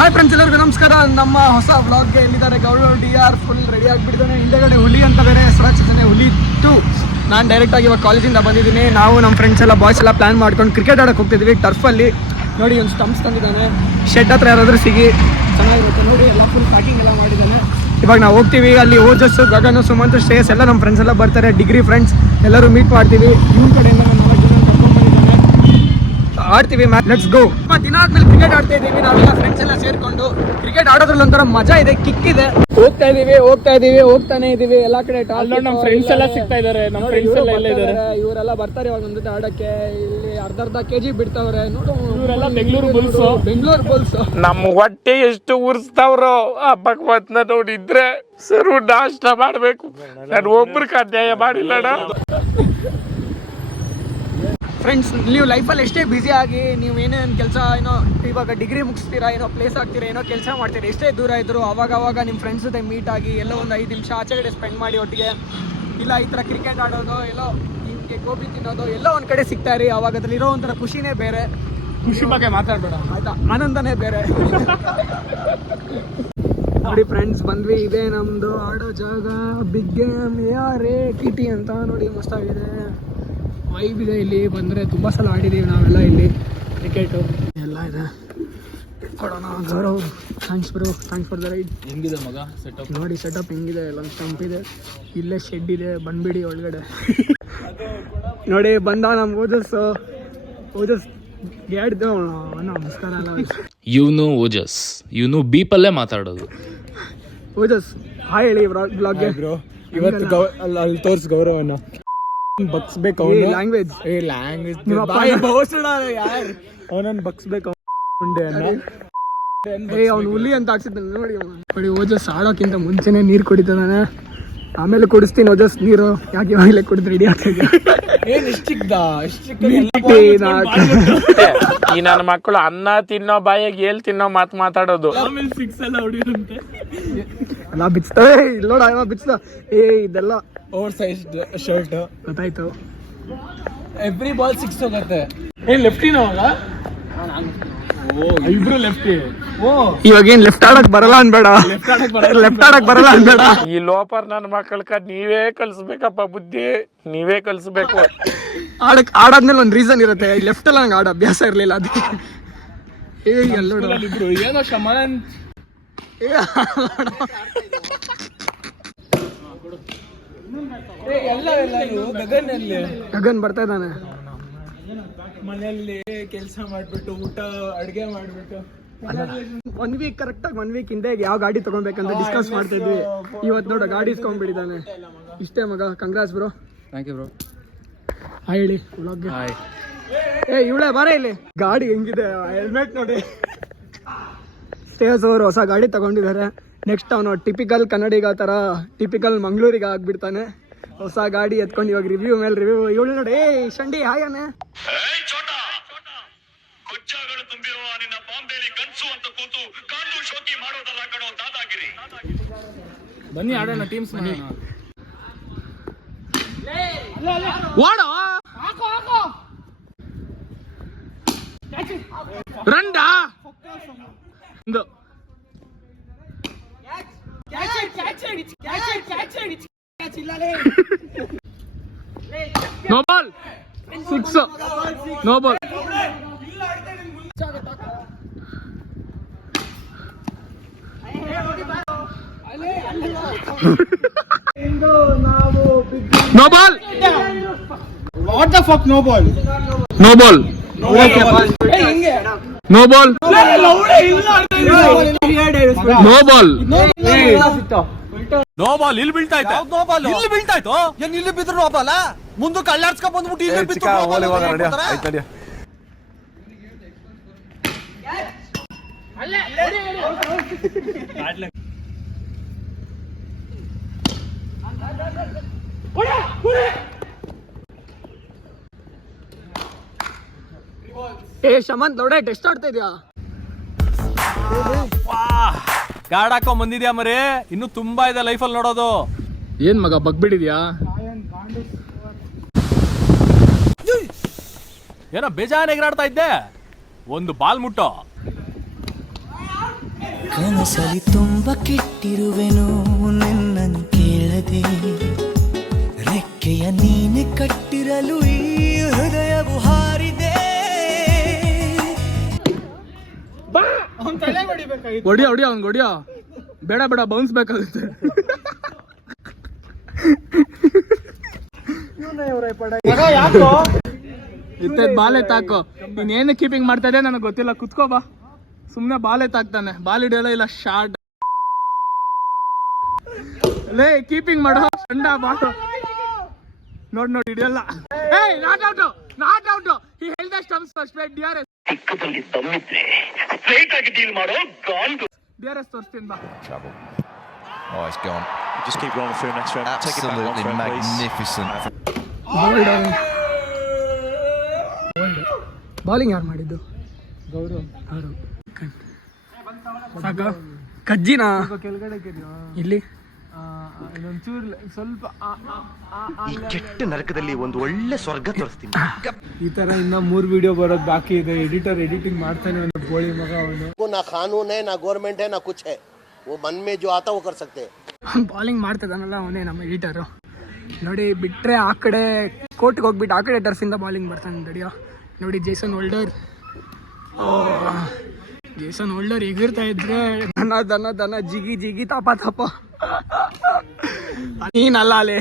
Hi friends, ಎಲ್ಲರಿಗೂ ನಮಸ್ಕಾರ. ನಮ್ಮ ಹೊಸ ವ್ಲಾಗ್ಗೆ ಎಲ್ಲಿದ್ದಾರೆ ಗೌರವ DR ಫುಲ್ ರೆಡಿ ಆಗಿಬಿಟ್ಟಿದ್ದಾನೆ. ಹಿಂದೆಗಡೆ ಹುಲಿ ಅಂತ ಬೇರೆ ಹೆಸರಾಗ್ತಿದ್ದಾನೆ, ಹುಲಿ 2. ನಾನು ಡೈರೆಕ್ಟಾಗಿ ಇವಾಗ ಕಾಲೇಜಿಂದ ಬಂದಿದ್ದೀನಿ. ನಾವು ನಮ್ಮ ಫ್ರೆಂಡ್ಸ್ ಎಲ್ಲ ಬಾಯ್ಸ್ ಎಲ್ಲ ಪ್ಲ್ಯಾನ್ ಮಾಡ್ಕೊಂಡು ಕ್ರಿಕೆಟ್ ಆಡೋಕೆ ಹೋಗ್ತಿದ್ವಿ ಟರ್ಫಲ್ಲಿ. ನೋಡಿ ಒಂದು ಸ್ಟಂಪ್ಸ್ ತಂದಿದ್ದಾನೆ, ಶೆಡ್ ಹತ್ರ ಯಾರಾದರೂ ಸಿಗಿ ಚೆನ್ನಾಗಿರುತ್ತೆ ನೋಡಿ. ಎಲ್ಲ ಫುಲ್ ಪ್ಯಾಕಿಂಗ್ ಎಲ್ಲ ಮಾಡಿದ್ದಾನೆ. ಇವಾಗ ನಾವು ಹೋಗ್ತೀವಿ. ಅಲ್ಲಿ ಓಜಸ್, ಗಗನ್, ಸುಮಂತ್, ಶ್ರೇಯಸ್ ಎಲ್ಲ ನಮ್ಮ ಫ್ರೆಂಡ್ಸ್ ಎಲ್ಲ ಬರ್ತಾರೆ, ಡಿಗ್ರಿ ಫ್ರೆಂಡ್ಸ್ ಎಲ್ಲರೂ ಮೀಟ್ ಮಾಡ್ತೀವಿ. ಇವ್ನ ಕಡೆಯಿಂದ ಆಡ್ತೀವಿ ಮ್ಯಾಚ್. Let's go. ದಿನ ಆದ್ಮೇಲೆ ಕ್ರಿಕೆಟ್ ಆಡ್ತಾ ಇದ್ದೀವಿ ನಾವೆಲ್ಲ ಫ್ರೆಂಡ್ಸ್ ಎಲ್ಲ ಸೇರ್ಕೊಂಡು. ಕ್ರಿಕೆಟ್ ಆಡೋದ್ರಲ್ಲಿ ಒಂಥರ ಮಜಾ ಇದೆ, ಕಿಕ್ ಇದೆ. ಹೋಗ್ತಾನೆ ಇದೀವಿ ಎಲ್ಲಾ ಕಡೆ. ನಮ್ಮ ಫ್ರೆಂಡ್ಸ್ ಎಲ್ಲ ಸಿಗ್ತಾ ಇದಾರೆ, ನಮ್ಮ ಫ್ರೆಂಡ್ಸ್ ಎಲ್ಲ ಇದ್ದಾರೆ. ಇವರೆಲ್ಲ ಬರ್ತಾರೆ ಇವಾಗ ಒಂದು ಜೊತೆ ಆಡಕ್ಕೆ. ಇಲ್ಲಿ ಅರ್ಧ kg ಬಿಡ್ತಾವ್ರೆ ನೋಡು. ಇವರೆಲ್ಲ ಬೆಂಗಳೂರು ಬುಲ್ಸ್. ನಮ್ಮ ಹೊಟ್ಟೆ ಎಷ್ಟು ಉರ್ಸ್ತಾವ್ರೋ ಆ ಭಗವಂತನ ನೋಡಿದ್ರೆ ಸರು ನಾಷ್ಟ ಮಾಡ್ಬೇಕು. ನಾನು ಒಬ್ರಿಗೆ ಅನ್ಯಾಯ ಮಾಡಿಲ್ಲಣ್ಣ. ಫ್ರೆಂಡ್ಸ್, ನೀವು ಲೈಫಲ್ಲಿ ಎಷ್ಟೇ ಬ್ಯುಸಿ ಆಗಿ ನೀವು ಏನೇನು ಕೆಲಸ ಏನೋ ಇವಾಗ ಡಿಗ್ರಿ ಮುಗಿಸ್ತೀರಾ, ಏನೋ ಪ್ಲೇಸ್ ಆಗ್ತೀರಾ, ಏನೋ ಕೆಲಸ ಮಾಡ್ತೀರಾ, ಎಷ್ಟೇ ದೂರ ಇದ್ದರೂ ಅವಾಗ ನಿಮ್ಮ ಫ್ರೆಂಡ್ಸ್ ಜೊತೆ ಮೀಟ್ ಆಗಿ ಎಲ್ಲೋ ಒಂದು 5 ನಿಮಿಷ ಆಚೆ ಕಡೆ ಸ್ಪೆಂಡ್ ಮಾಡಿ ಒಟ್ಟಿಗೆ, ಇಲ್ಲ ಈ ಥರ ಕ್ರಿಕೆಟ್ ಆಡೋದು, ಎಲ್ಲೋ ಹಿಂಗೆ ಗೋಬಿ ತಿನ್ನೋದು, ಎಲ್ಲೋ ಒಂದು ಕಡೆ ಸಿಗ್ತಾಯಿರಿ. ಅವಾಗ ಅದರಲ್ಲಿರೋ ಒಂಥರ ಖುಷಿನೇ ಬೇರೆ. ಖುಷಿ ಬಗ್ಗೆ ಮಾತಾಡಬೇಡ ಆಯ್ತಾ, ಆನಂದನೇ ಬೇರೆ. ನೋಡಿ ಫ್ರೆಂಡ್ಸ್, ಬಂದ್ವಿ. ಇದೇ ನಮ್ಮದು ಆಡೋ ಜಾಗ. ಬಿಗ್ ಗೇಮ್ ಯಾರೇ ಕಿಟಿ ಅಂತ ನೋಡಿ, ಮಸ್ತಾಗಿದೆ, ವೈಬ್ ಇದೆ. ಇಲ್ಲಿ ಬಂದರೆ ತುಂಬ ಸಲ ಆಡಿದ್ದೀವಿ ನಾವೆಲ್ಲ ಇಲ್ಲಿ ಕ್ರಿಕೆಟು ಎಲ್ಲ ಇದೆ. ಕೊಡೋಣ Gaurav. Thanks bro, thanks for the ride. ಹೆಂಗಿದೆ ಮಗ ಸೆಟಪ್? ನೋಡಿ ಸೆಟಪ್ ಹೆಂಗಿದೆ. ಒಂದು ಸ್ಟಂಪ್ ಇದೆ, ಇಲ್ಲೇ ಶೆಡ್ ಇದೆ, ಬಂದ್ಬಿಡಿ ಒಳಗಡೆ. ನೋಡಿ ಬಂದ ನಮ್ಮ ಓಜಸ್ ಗ್ಯಾಡ್ದು ನಮಸ್ಕಾರ ಅಲ್ಲ. ಇವನು ಇವನು ಬೀಪಲ್ಲೇ ಮಾತಾಡೋದು. ಓಜಸ್ ಹಾಯ್ ಹೇಳಿ ಬ್ಲಾಗ್ಗೆ ಬ್ರೋ. ಇವತ್ತು ಅಲ್ಲಿ ತೋರ್ಸ್ ಗೌರವನ ಬಗ್ಸ್ಬೇಕು. ಲ್ಯಾಂಗ್ವೇಜ್ ಅವನನ್ನು ಬಗ್ಸ್ಬೇಕು. ಅವ್ನು ಹುಲಿ ಅಂತ ಹಾಕ್ಸಿದ್ದಾನೆ ನೋಡಿ. ನೋಡಿ ಓಜಸ್ ಆಡೋಕ್ಕಿಂತ ಮುಂಚೆನೆ ನೀರು ಕುಡಿತಾನೆ. ಆಮೇಲೆ ಕುಡಿಸ್ತೀನಿ ಓಜಸ್ ನೀರು. ಯಾಕೆ ಇವಾಗಲೇ ಕುಡಿದು ರೆಡಿ ಆಗ್ತಿದ್ದೆ. ಈ ನನ್ನ ಮಕ್ಕಳು ಅನ್ನ ತಿನ್ನೋ ಬಾಯಿಗೆ ಏಲ್ ತಿನ್ನೋ ಮಾತಾಡೋದು. ಎಲ್ಲ ಬಿಚ್ತವೆ ಇಲ್ಲೋಡ, ಬಿಚ್ತ. ಇದೆಲ್ಲ ಓವರ್ ಸೈಜ್ ಶರ್ಟ್ ಗೊತ್ತಾಯ್ತು. ಎವ್ರಿ ಬಾಲ್ 6 ಹೋಗುತ್ತೆ. ಏನ್ ಲೆಫ್ಟಿನವಾಗ? ಇಬ್ರು ಲೆಫ್ಟಿ. ಇವಾಗ ಏನ್ ಲೆಫ್ಟ್ ಆಡಕ್ ಬರಲ್ಲ ಅನ್ಬೇಡ. ಲೆಫ್ಟ್ ಆಡಕ್ ಬರಲ್ಲ ಅನ್ಬೇಡ. ಈ ಲೋಪರ್ ನನ್ನ ಮಕ್ಕಳಕ್ಕ ನೀವೇ ಕಲ್ಸ್ಬೇಕಪ್ಪ, ಬುದ್ಧಿ ನೀವೇ ಕಲ್ಸ್ಬೇಕು. ಆಡಾದ್ಮೇಲೆ ಒಂದ್ ರೀಸನ್ ಇರುತ್ತೆ. ಲೆಫ್ಟ್ ಎಲ್ಲ ನಂಗೆ ಆಡ ಅಭ್ಯಾಸ ಇರ್ಲಿಲ್ಲ, ಅದಕ್ಕೆ. ಏನೋ ಶಮನ್ ಗಗನ್ ಬರ್ತಾ ಇದ್ದಾನೆ. ಮನೆಯಲ್ಲಿ ಕೆಲಸ ಮಾಡ್ಬಿಟ್ಟು ಊಟ ಅಡ್ಗೆ ಮಾಡ್ಬಿಟ್ಟು 1 ವೀಕ್ ಕರೆಕ್ಟಾಗಿ 1 ವೀಕ್ ಹಿಂದೆ ಯಾವ ಗಾಡಿ ತಗೊಬೇಕಂತ ಡಿಸ್ಕಸ್ ಮಾಡ್ತಾ ಇದ್ವಿ. ಇವತ್ತು ನೋಡ ಗಾಡಿ ಇಸ್ಕೊಂಡ್ಬಿಟ್ಟಿದ್ದಾನೆ. ಇಷ್ಟೇ ಮಗ, congrats bro. Thank you bro. Hi ಹೇಳಿ ವ್ಲಾಗ್ಗೆ. ಹಾಯ್. ಇವಳೆ ಬಾರ ಇಲ್ಲಿ. ಗಾಡಿ ಹೆಂಗಿದೆ, ಹೆಲ್ಮೆಟ್ ನೋಡಿ. ಸ್ಟೇಜ್ ಅವರು ಹೊಸ ಗಾಡಿ ತಗೊಂಡಿದ್ದಾರೆ. ನೆಕ್ಸ್ಟ್ ಅವನು ಟಿಪಿಕಲ್ ಕನ್ನಡಿಗ ಥರ ಟಿಪಿಕಲ್ ಮಂಗಳೂರಿಗೆ ಆಗ್ಬಿಡ್ತಾನೆ. ಹೊಸ ಗಾಡಿ ಎತ್ಕೊಂಡು ಇವಾಗ ರಿವ್ಯೂ ಮೇಲೆ ರಿವ್ಯೂ. ಇವಳು ನೋಡಿ, ಶಂಡಿ ಹಾಯ್ ಅಣ್ಣ. ಬನ್ನಿ ಆಡೋಣ ಟೀಮ್ಸ್. ರಂಡಾ no ball 6 no ball. No ball. What the fuck, no ball. No ball. No ball. No ball. No ball. ಇಲ್ಲಿ ಬೀಳ್ತಾ ಇತ್ತು. ಇಲ್ಲಿ ಬೀಳ್ತಾ ಇತ್ತು. ಏನ್ ಇಲ್ಲಿ ಬಿದ್ರು ನೋ ಬಾಲ್? ಮುಂದಕ್ಕೆ ಅಲ್ಲಾಡ್ಸ್ಕೊಂಡ್ ಬಂದ್ಬಿಟ್ಟು ಇಲ್ಲಿ ಬಿತ್ತು. ಶಮಂತ್ ನೋಡೆ ಟೆಸ್ಟ್ ಆಡ್ತಾ ಇದೆಯಾ? ಗಾಡ್ ಹಾಕೊಂಡ್ ಬಂದಿದ್ಯಾ ಮರಿ? ಇನ್ನು ತುಂಬಾ ಇದೆ ಲೈಫಲ್ಲಿ ನೋಡೋದು. ಏನ್ ಮಗ ಬಗ್ಬಿಡಿದ್ಯಾ? ಏನೋ ಬೇಜಾನ್ ಎಗರಾಡ್ತಾ ಇದ್ದೆ. ಒಂದು ಬಾಲ್ ಮುಟ್ಟೋ. ಕನಸಲಿ ತುಂಬ ಕೆಟ್ಟಿರುವೆನು ನಿನ್ನನ್ನು ಕೇಳದೆ ರೆಕ್ಕೆಯ ನೀನೆ ಕಟ್ಟಿರಲು ಈ ಹೃದಯವು ಹಾರಿದೆ. ಹೊಡಿಯೋ ಅವ್ನು ಹೊಡಿಯೋ. ಬೇಡ ಬೌನ್ಸ್ ಬೇಕಾಗುತ್ತೆ. ಬಾಲ್ ಎತ್ತಾಕೋ. ನೀನ್ ಏನು ಕೀಪಿಂಗ್ ಮಾಡ್ತಾ ಇದೆ ನನಗೆ ಗೊತ್ತಿಲ್ಲ. ಕುತ್ಕೋ ಬಾ. ಸುಮ್ನೆ ಬಾಲ್ ಎತ್ತಾಕ್ತಾನೆ. ಬಾಲ್ ಹಿಡಿಯಲ್ಲ ಇಲ್ಲ ಶಾರ್ಟ್. ಲೇ ಕೀಪಿಂಗ್ ಮಾಡೋ ಚಂಡ ಬಾಲ್. ನೋಡ್ ಹಿಡಿಯಲ್ಲ. Not out. He held the stumps first play. DRS ತೋರಿಸ್ತೀನಿ ಬಾ. Oh, it's gone. Just keep rolling through next round. Absolutely magnificent. Bowling ಯಾರು ಮಾಡಿದ್ದು? ಗೌರವ್. ಸಾಕ ಕಜ್ಜಿನ ಕೆಳಗಡೆ ಇಲ್ಲಿ ಇನ್ನೊಂಚೂರು ಸ್ವಲ್ಪ ಈ ಕೆಟ್ಟ ನರಕದಲ್ಲಿ ಒಂದು ಒಳ್ಳೆ ಸ್ವರ್ಗ ತೋರಿಸ್ತೀನಿ. ಈ ತರ ಇನ್ನ 3 ವಿಡಿಯೋ ಬರೋದು ಬಾಕಿ ಇದೆ. ಎಡಿಟಿಂಗ್ ಮಾಡ್ತಾನೆ ಗೋಳಿ ಮಗ ಅವನು. ನಾ ಕಾನೂನ್ ಹೈ ನಾ ಗೌರ್ಮೆಂಟ್ ಹೈ ನಾ ಕುಚ್ ಹೈ. वो मन में जो आता वो कर सकते हैं. ಬಾಲಿಂಗ್ ಮಾಡ್ತಿದ್ದಾನಲ್ಲ ಅವನೇ ನಮ್ಮ ಎಡಿಟರು. ನೋಡಿ ಬಿಟ್ರೆ ಆ ಕಡೆ ಕೋರ್ಟ್ಗೆ ಹೋಗ್ಬಿಟ್ಟು ಆ ಕಡೆ ಟರ್ಫಿಂದ ಬಾಲಿಂಗ್ ಬರ್ತಾನೆ ತಡಿಯೋ. ನೋಡಿ ಜೇಸನ್ ಹೋಲ್ಡರ್ ಎಗಿರ್ತಾ ಇದ್ರೆ ದನ ಜಿಗಿ ತಾಪ ನೀನಲ್ಲ ಅಲ್ಲೇ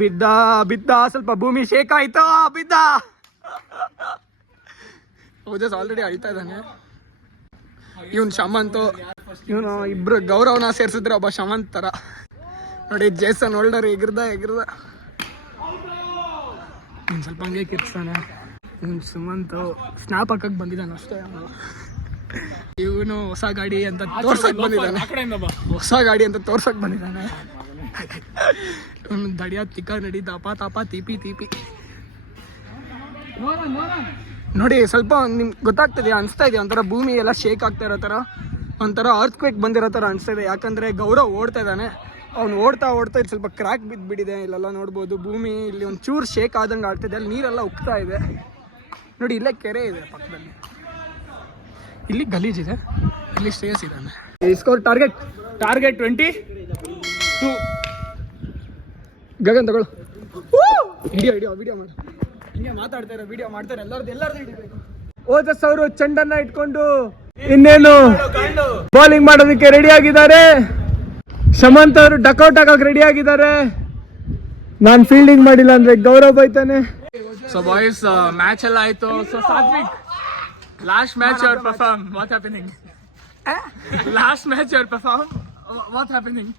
ಬಿದ್ದ ಸ್ವಲ್ಪ ಭೂಮಿ ಶೇಕ್ ಆಯ್ತು. ಬಿದ್ದ ಓಜಸ್ ಆಲ್ರೆಡಿ ಅಳ್ತಾ ಇದ್ದಾನೆ. ಇವನು ಶಮಂತು. ಇವನು ಇಬ್ರು ಗೌರವನ ಸೇರ್ಸಿದ್ರೆ ಒಬ್ಬ ಶಮಂತ್ ತರ. ನೋಡಿ ಜೇಸನ್ ಹೋಲ್ಡರ್ ಎಗಿರ್ದ ಇನ್ನು ಸ್ವಲ್ಪ ಹಂಗೆ ಕಿರ್ಸ್ತಾನೆ. ಇವನು ಸುಮಂತು ಸ್ನ್ಯಾಪ್ ಹಾಕಕ್ಕೆ ಬಂದಿದ್ದಾನೆ ಅಷ್ಟೇ. ಇವನು ಹೊಸ ಗಾಡಿ ಅಂತ ತೋರ್ಸಕ್ ಬಂದಿದ್ದಾನೆ. ಇವನು ದಡಿಯ ತಿಕ್ಕ ನಡಿ ತಾಪ ತೀಪಿ ನೋಡಿ ಸ್ವಲ್ಪ ನಿಮ್ಗೆ ಗೊತ್ತಾಗ್ತದೆ, ಅನಿಸ್ತಾ ಇದೆ ಒಂಥರ ಭೂಮಿ ಎಲ್ಲ ಶೇಕ್ ಆಗ್ತಾ ಇರೋ ಥರ, ಒಂಥರ ಅರ್ಥಕ್ವೇಕ್ ಬಂದಿರೋ ಥರ ಅನಿಸ್ತಾ ಇದೆ. ಯಾಕಂದರೆ ಗೌರವ್ ಓಡ್ತಾ ಇದ್ದಾನೆ. ಅವ್ನು ಓಡ್ತಾ ಇದು ಸ್ವಲ್ಪ ಕ್ರ್ಯಾಕ್ ಬಿದ್ದುಬಿಟ್ಟಿದೆ. ಇಲ್ಲೆಲ್ಲ ನೋಡ್ಬೋದು ಭೂಮಿ ಇಲ್ಲಿ ಒಂದು ಚೂರು ಶೇಕ್ ಆದಂಗೆ ಆಡ್ತಿದೆ. ಅಲ್ಲಿ ನೀರೆಲ್ಲ ಉಕ್ತಾ ಇದೆ ನೋಡಿ. ಇಲ್ಲೇ ಕೆರೆ ಇದೆ ಪಕ್ಕದಲ್ಲಿ. ಇಲ್ಲಿ ಗಲೀಜಿದೆ, ಇಲ್ಲಿ ಶ್ರೇಯಸ್ ಇದ್ದಾನೆ. Score target 22. ಗಗನ್ ತಗೊಳ್ಳು. ವಿಡಿಯೋ ಮಾಡು. ಹಿಂಗೆ ಮಾತಾಡ್ತಾರೆ, ವಿಡಿಯೋ ಮಾಡ್ತಾರೆ. ಎಲ್ಲರದ್ದು ಹಿಡಿಬೇಕು. ಓಜಸ್ ಅವರು ಚೆಂಡನ್ನ ಇಟ್ಕೊಂಡು ಇನ್ನೇನು ಬೌಲಿಂಗ್ ಮಾಡೋದಕ್ಕೆ ರೆಡಿ ಆಗಿದ್ದಾರೆ. ಶಮಂತ್ ಅವರು ಡಕ್ಔಟ್ ಆಗಕ್ಕೆ ರೆಡಿ ಆಗಿದ್ದಾರೆ. ನಾನು ಫೀಲ್ಡಿಂಗ್ ಮಾಡಿಲ್ಲ ಅಂದ್ರೆ ಗೌರವ್ ಬೈತಾನೆ. ಸೊ ಬಾಯ್ಸ್ ಮ್ಯಾಚ್ ಎಲ್ಲ ಆಯ್ತು. So Satvik, last match your perform. What happening? Last match your perform. What happening?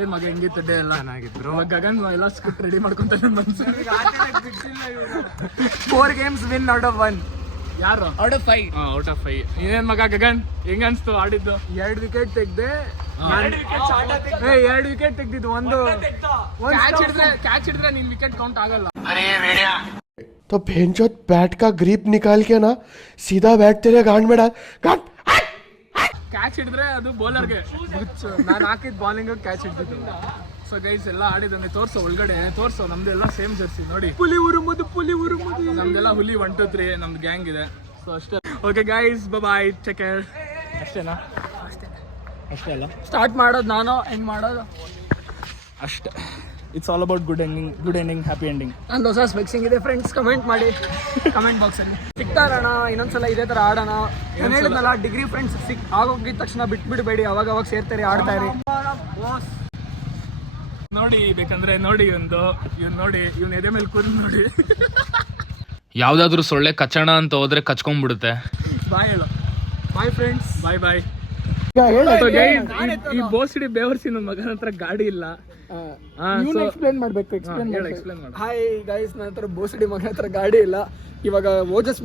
ಏನ್ ಮಗ ಹೆಂಗಿತ್ತು ಡೇ ಎಲ್ಲ? ಚೆನ್ನಾಗಿದ್ರು. ಗಗನ್ ಎಲ್ಲ ಸ್ಕ್ರಿಪ್ಟ್ ರೆಡಿ ಮಾಡ್ಕೊಂತಾನೆ ಮನ್ಸು. 4 games ವಿನ್ ಔಟ್ ಆಫ್ 1. ಯಾರು? Out of 5. ಇನ್ನೇನ್ ಮಗ ಗಗನ್ ಹೆಂಗ ಅನ್ಸ್ತು ಆಡಿದ್ದು? 2 ವಿಕೆಟ್ ತೆಗ್ದೆ. 2 ವಿಕೆಟ್ ತೆಗ್ದಿದ್ದು. ಒಂದು ಕ್ಯಾಚ್ ಹಿಡಿದ್ರೆ ನಿನ್ ವಿಕೆಟ್ ಕೌಂಟ್ ಆಗಲ್ಲ. तो भेंचोद बैट का ग्रिप निकाल के ना सीधा बैट तेरे गांड में डाल. ಕ್ಯಾಚ್ ಹಿಡಿದ್ರೆ ಅದು ಬೌಲರ್ಗೆ. ನಾನು ಹಾಕಿದ್ ಬಾಲಿಂಗ್ ಕ್ಯಾಚ್ ಹಿಡಿದಿದ್ದು. ಸೊ ಗೈಸ್ ಎಲ್ಲ ಆಡಿದಂಗೆ ತೋರ್ಸೋ, ಒಳಗಡೆ ತೋರ್ಸೋ. ನಮ್ದೆಲ್ಲ ಸೇಮ್ ಜರ್ಸಿ ನೋಡಿ. ಪುಲಿ ಉರುಮುದು ನಮ್ದೆಲ್ಲ ಹುಲಿ 1 2 3 ನಮ್ದು ಗ್ಯಾಂಗ್ ಇದೆ. ಸೊ ಅಷ್ಟೇ. ಓಕೆ ಗೈಸ್, ಬಾಯ್, ಟೇಕ್ ಕೇರ್. ಅಷ್ಟೇನಾ? ಅಷ್ಟೇ ಅಲ್ಲ. ಸ್ಟಾರ್ಟ್ ಮಾಡೋದು ನಾನು, ಎಂಡ್ ಮಾಡೋದು ಅಷ್ಟೇ. It's all about good ending, happy ending. ನಂದು ಹೊಸ ಸ್ಪೆಕ್ಸಿಂಗ್ ಇದೆ ಫ್ರೆಂಡ್ಸ್. ಕಮೆಂಟ್ ಮಾಡಿ ಕಮೆಂಟ್ ಬಾಕ್ಸಲ್ಲಿ. ಸಿಗ್ತಾರಣ ಇನ್ನೊಂದ್ಸಲ ಇದೇ ಥರ ಆಡೋಣ. ನಾನು ಹೇಳಿದ್ನಲ್ಲ, ಡಿಗ್ರಿ ಫ್ರೆಂಡ್ಸ್ ಆಗೋಗಿದ ತಕ್ಷಣ ಬಿಟ್ಬಿಡಬೇಡಿ. ಅವಾಗ ಸೇರ್ತಾರೆ, ಆಡ್ತಾ ಇರಿ. ನೋಡಿ ಬೇಕಂದ್ರೆ ನೋಡಿ ಇವ್ನ ಎದೆ ಮೇಲೆ ಕೂರಿ ನೋಡಿ. ಯಾವ್ದಾದ್ರು ಸೊಳ್ಳೆ ಕಚ್ಚಣ ಅಂತ ಹೋದ್ರೆ ಕಚ್ಕೊಂಡ್ಬಿಡುತ್ತೆ. ಬಾಯ್ ಹೇಳು. ಬಾಯ್ ಫ್ರೆಂಡ್ಸ್, ಬಾಯ್. ಈ ಬೋಸಿಡಿ ಬೇವರ್ಸಿ ನನ್ನ ಮಗನ ಹತ್ರ ಗಾಡಿ ಇಲ್ಲ. ಎಕ್ಸ್ಪ್ಲೇನ್ ಮಾಡ್ಬೇಕು. ಹಾಯ್ ಗೈಸ್, ನನ್ನ ಹತ್ರ ಬೋಸಿಡಿ ಮಗನ ಹತ್ರ ಗಾಡಿ ಇಲ್ಲ. ಇವಾಗ ಓಜಸ್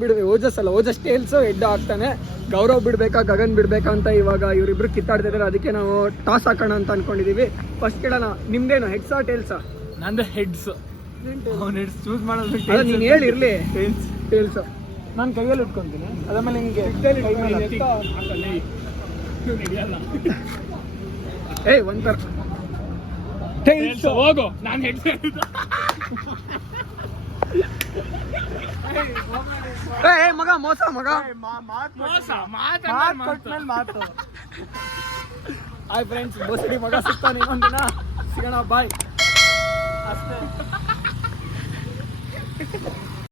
ಟೇಲ್ಸ್ ಹೆಡ್ ಆಗ್ತಾನೆ. ಗೌರವ್ ಬಿಡ್ಬೇಕಾ ಗಗನ್ ಬಿಡ್ಬೇಕಾ ಅಂತ ಇವಾಗ ಇವರಿಬ್ರು ಕಿತ್ತಾಡ್ತಿದ್ದಾರೆ. ಅದಕ್ಕೆ ನಾವು ಟಾಸ್ ಹಾಕೋಣ ಅಂತ ಅನ್ಕೊಂಡಿದೀವಿ. ಫಸ್ಟ್ ಕೇಳೋಣ, ನಿಮ್ದೇನು ಹೆಡ್ಸಾ ಟೇಲ್ಸಾ? ನಂದು ಹೆಡ್ಸ್. ಚೂಸ್ ಮಾಡೋದು ನೀನು ಹೇಳಿರ್ಲಿ. ಟೇಲ್ಸ್ ನಾನು ಕೈಯಲ್ಲಿ ಇಟ್ಕೊಂತೀನಿ. ಅದಾದ್ಮೇಲೆ ಹಿಂಗೆ ಒಂಥರ ಹೋಗು. ನಾನು ಹೆಡ್ಸ್ ಮಗ ಮೋಸ ಮಗ ಹಾಯ್ ಫ್ರೆಂಡ್ಸ್ ಬೋಸಡಿ ಮಗ ಸಿಗ್ತಾನೆ ಇನ್ನೊಂದಿನ ಸಿಗೋಣ ಬಾಯ್ ಅಷ್ಟೇ